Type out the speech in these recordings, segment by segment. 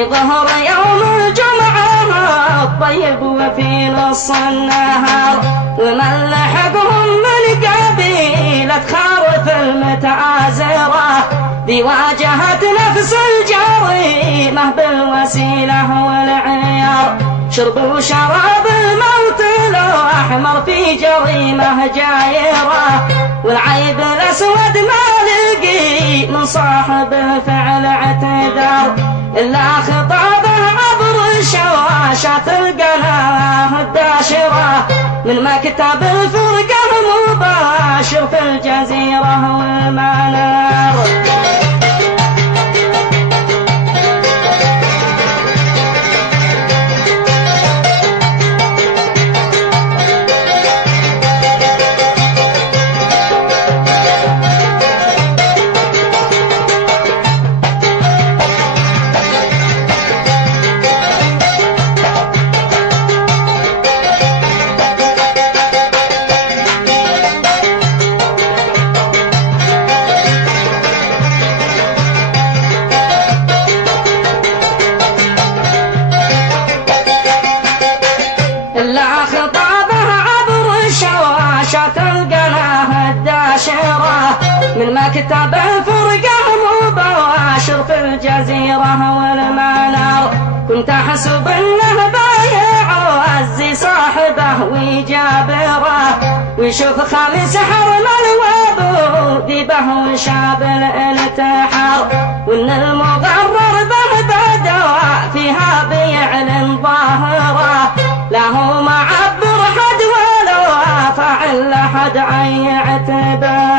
في ظهر يوم الجمعة الطيب وفي نص النهار، ومن لحقهم من قبيلة خارث المتعازرة ذي واجهت نفس الجريمة بالوسيلة والعيار، شربوا شراب الموت الأحمر في جريمة جايرة، والعيب الأسود ما لقي من صاحب الفعل اعتذار، إلا خطابه عبر شواشات القناة الداشرة من مكتب الفرقة مباشر في الجزيرة والمنار. من مكتب الفرقة مباشر في الجزيرة والمنار، كنت أحسب أنه بايع عزي صاحبه ويجابره، ويشوف خميس حرم الوابو ذبه وشاب الانتحار، وإن المغرر به بدوا فيها بيعلن ظاهره، له معبر حد ولا فعل حد عن اعتبار.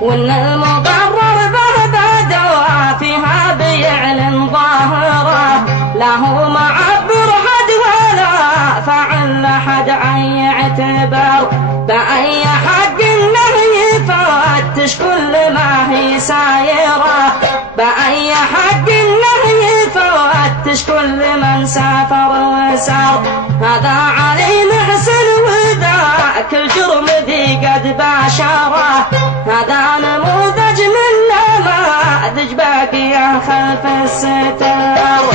وإن المضرر به بدوا فيها بيعلن ظاهره، له معبر حد ولا فعل حد عن يعتبر، بأي حق إنه يفتش كل ما هي سايره، بأي حق إنه يفتش كل من سافر وسار، هذا علي محسن وذاك الجرم ذي قد باشره، هذا نموذج من نماذج باقية خلف الستار.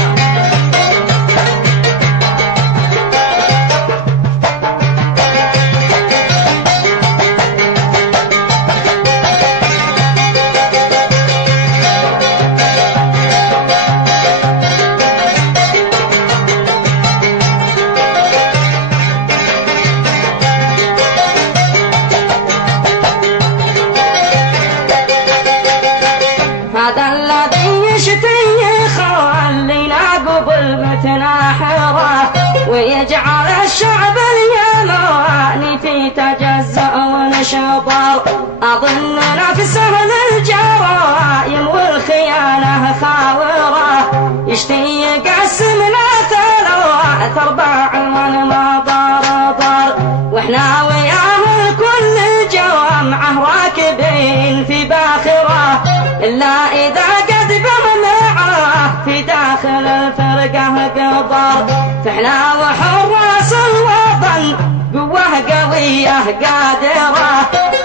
هذا الذي يشتي يخلينا قبل متناحرة، ويجعل الشعب اليماني في تجزأ ونشطر، أظن نفسه للجرائم والخيانة خاورة، يشتي يقسمنا ثلاث أرباع من ما ضر، وإحنا وياه الكل جمعه راكبين في باخرة، إلا إذا قد به معه في داخل الفرقة قدر، فإحنا وحراس الوطن قوة قوية قادرة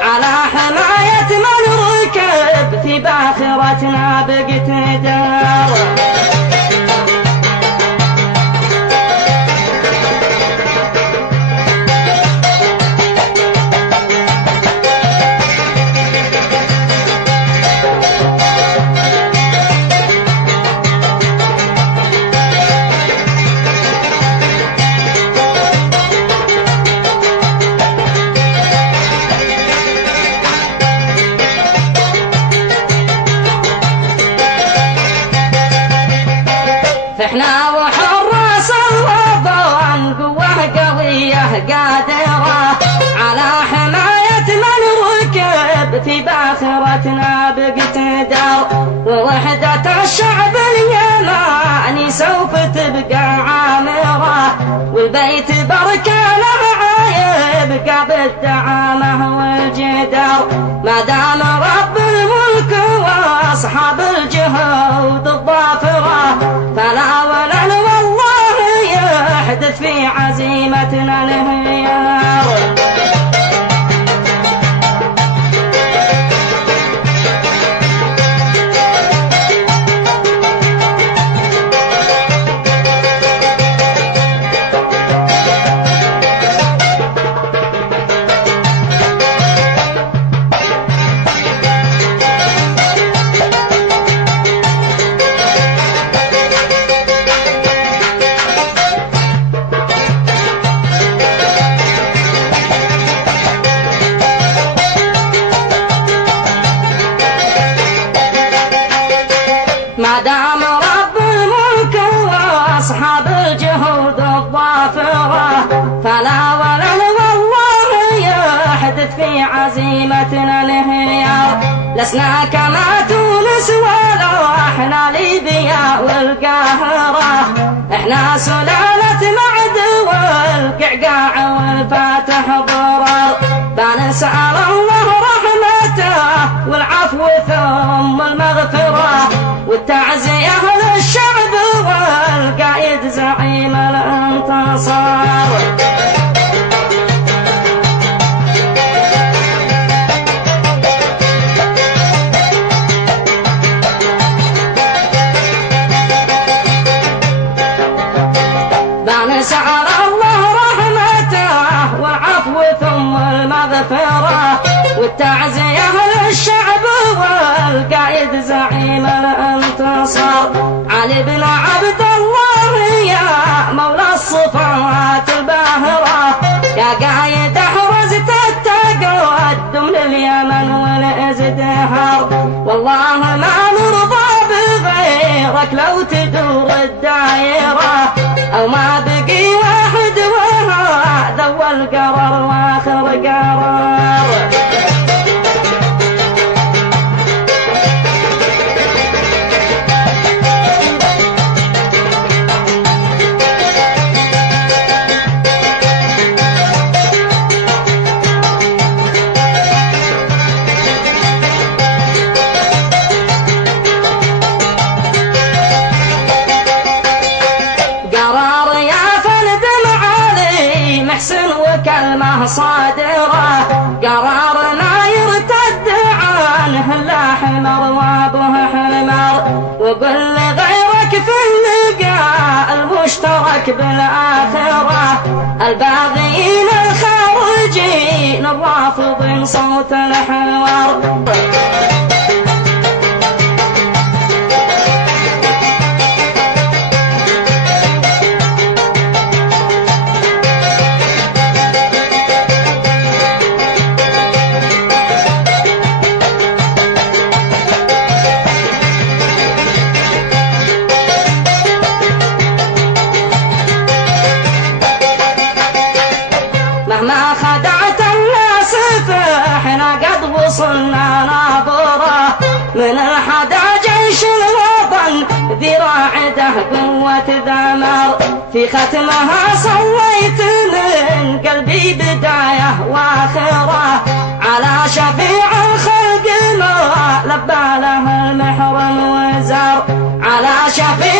على حماية من ركب في باخرتنا بقتدار. السلامة والجدار. ما دام رب الملك واصحاب الجهود الظافرة، فلا ولن والله يحدث في عزيمتنا انهيار. ما دام رب الملك واصحاب الجهود الظافرة، فلا ولن والله يحدث في عزيمتنا انهيار. لسنا كما تونس ولا احنا ليبيا والقاهرة، احنا سلالة معد والقعقاع والفاتح ضرار. فنسأل الله رحمته والعفو ثم المغفرة، والتعزية للشعب والقائد زعيم الانتصار. بنسأل الله رحمته والعفو ثم المغفرة، والتعزية للشعب والقائد زعيم الانتصار. علي بن عبد الله يا مولى الصفات الباهرة، يا قايد احرزت التقدم لليمن والازدهار. والله ما نرضى بغيرك لو تدور الدائرة، او ما بقي واحد وهذا هو القرار واخر قرار. وكلمة صادرة، قرارنا يرتد عنه لا حمر وابوه حمر. وقل لغيرك في اللقاء المشترك بالآخرة، الباغيين الخارجين الرافضين صوت الحوار. مهما خدعت الناس فاحنا قد وصلنا ناظرة، من الحدا جيش الوطن ذراع قوة ذمر. في ختمها صليت من قلبي بداية واخرة، على شفيع الخلق ما لبى له المحرم وزار. على شفيع